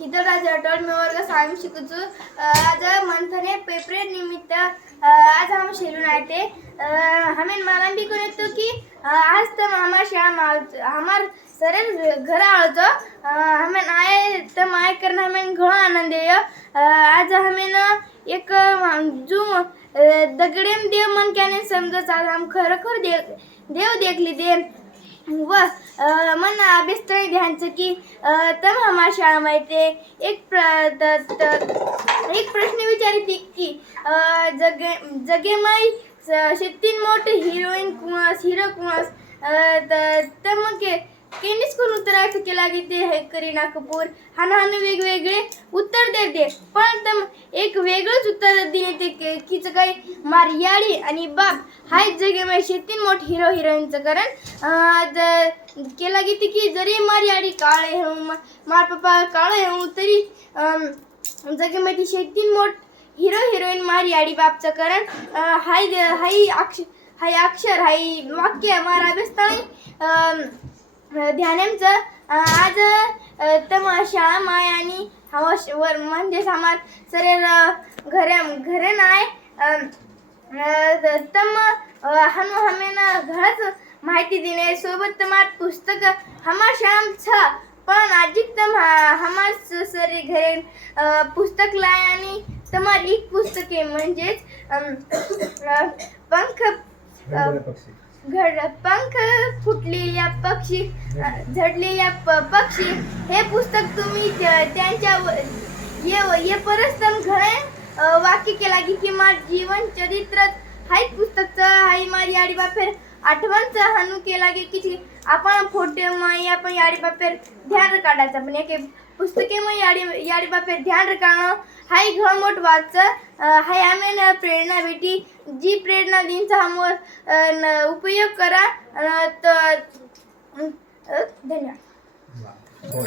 हिदराज राजा मी वर्ग सहावी शिकूचो आज मंथने पेपरे निमित्त आज हम शेरून आहे ते अ, हमें मालूम भी करे तो कि आज तम हमार शाम हमार सरे घर आळतो हमें आए तम आए करना हमें घणो आनंद आहे आज हमें ना एक अ, जो अ, दगडेम देव मन त्याने समजत आज हम खरोखर देव देव देखली दे. व अ, मन अभ्यासतळी ध्यानचं की तमामा तम शाळा माहिती. एक प्र त- एक प्रश्न विचारते की जगे जगेमाई शेतीन मोठे हिरोईन कुणास हिरो कुणास त- तर मग के- केनीच कोण उत्तरायचं के ते है करीना कपूर. हाना हाना वेगवेगळे उत्तर दे दे पण एक वेगळंच उत्तर दिले ते के- कीच काही मारियाडी आणि बाप. हाय जगे मै शेतीन मोठ हिरो हिरोईनचं कारण ज- केला गेते की जरी मारियाडी काळे हो मार पप्पा काळे हो तरी जगे मै ती शेतीन मोठ हिरो हिरोईन मारियाडी बापचं कारण हाय हाय अक्ष हाय अक्षर हाय वाक्य मारा बेसताळी ध्यानेमचं आज अ, तम शाळा माय आणि हवा श- वर म्हणजे समाज सरे घरे घरे अ, तम अ, हम हमें ना घरच माहिती देणे सोबत तमार पुस्तक हमार शाम छ पण अधिक तम हमार सरे घरे पुस्तक लाय आणि तमार एक पुस्तके म्हणजेच पंख घड पंख फुटलेल्या पक्षी झडलेल्या पक्षी हे पुस्तक तुम्ही त्या- त्यांच्या व- ये ये परस्तम घळे वाक्य केला की किंवा जीवन चरित्र हाय पुस्तकचं हाय मारी याडी बापेर आठवणचं हानू केला की की आपण फोटो माई आपण याडी बापेर ध्यान काढायचं. पण एक पुस्तके मग याडी याडी बापेर ध्यान काढणं हाय घ मोठ वाच हाय आम्ही न प्रेरणा भेटी. जी प्रेरणा दिनचा हम उपयोग करा तर त- धन्यवाद. हो.